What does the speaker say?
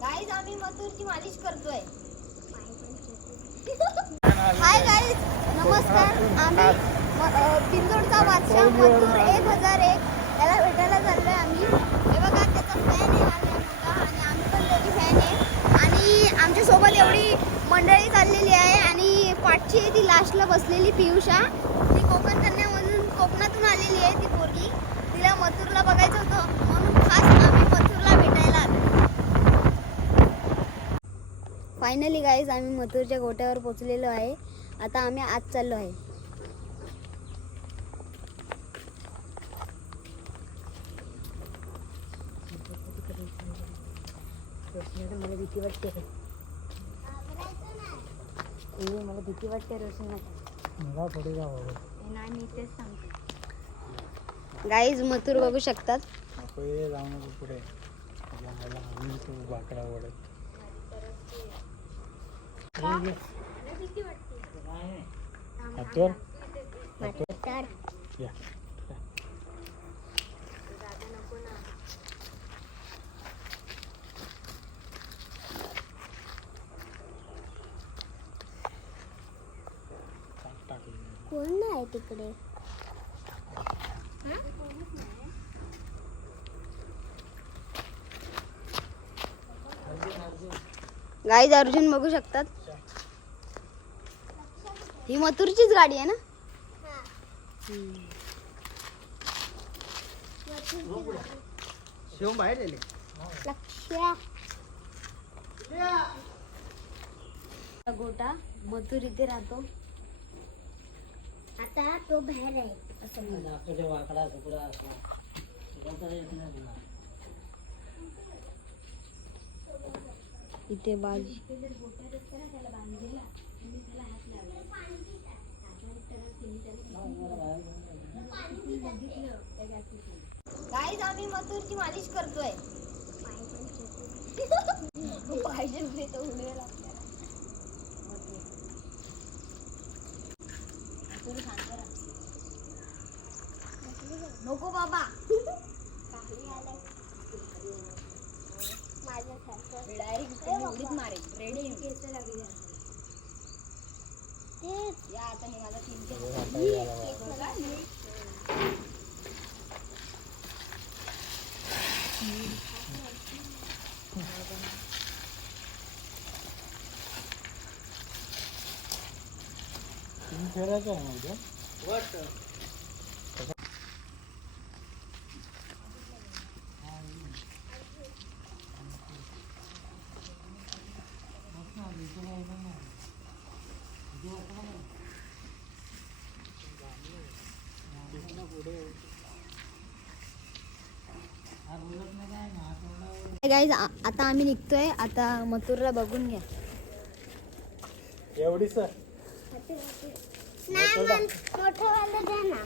Guys आम्ही मथुरची मालिश करतोय. हाय गाईज नमस्कार. आम्ही पिंजोडचा बादशाह मथुर एक हजार एक. याला भेटायला चाललोय आम्ही. हे बघा त्याचा फॅन आहे हा आणि आम्ही पण त्याची फॅन आहे. आणि आमच्यासोबत एवढी मंडळी चाललेली आहे. आणि पाठची आहे ती लास्टला बसलेली पियुषा. ती कोकण कन्यामधून कोकणातून आलेली आहे ती पोरगी. तिला मथुरला बघायचं होतं म्हणून खास आम्ही मथुरला भेटायला आलो. फायनली गाईज आम्ही मथुरच्या गोट्यावर पोचलेलो आहे. आता आम्ही आज चाललो आहे. मला भीती वाटते मला भीती वाटते. रोशन नाही मी तेच सांगते. गाईज मथुर बघू शकतात. कोण नाही तिकडे? गाईज अर्जुन बघू शकतात. ही मथुरचीच गाडी आहे ना? शिव बाहेर गोटा मथुर इथे राहतो. आता तो बाहेर आहे. असं वाकडा तुकडा असला इथे बाजी. गाईज आम्ही मथुरची मालिश करतोय. पाहिजे नको बाबा. डायरेक्ट मारेल रेडी या फेरायचं आहे गाईज आता आम्ही निघतोय. आता मथुरला बघून घ्या. एवढी सर. मोठं द्या ना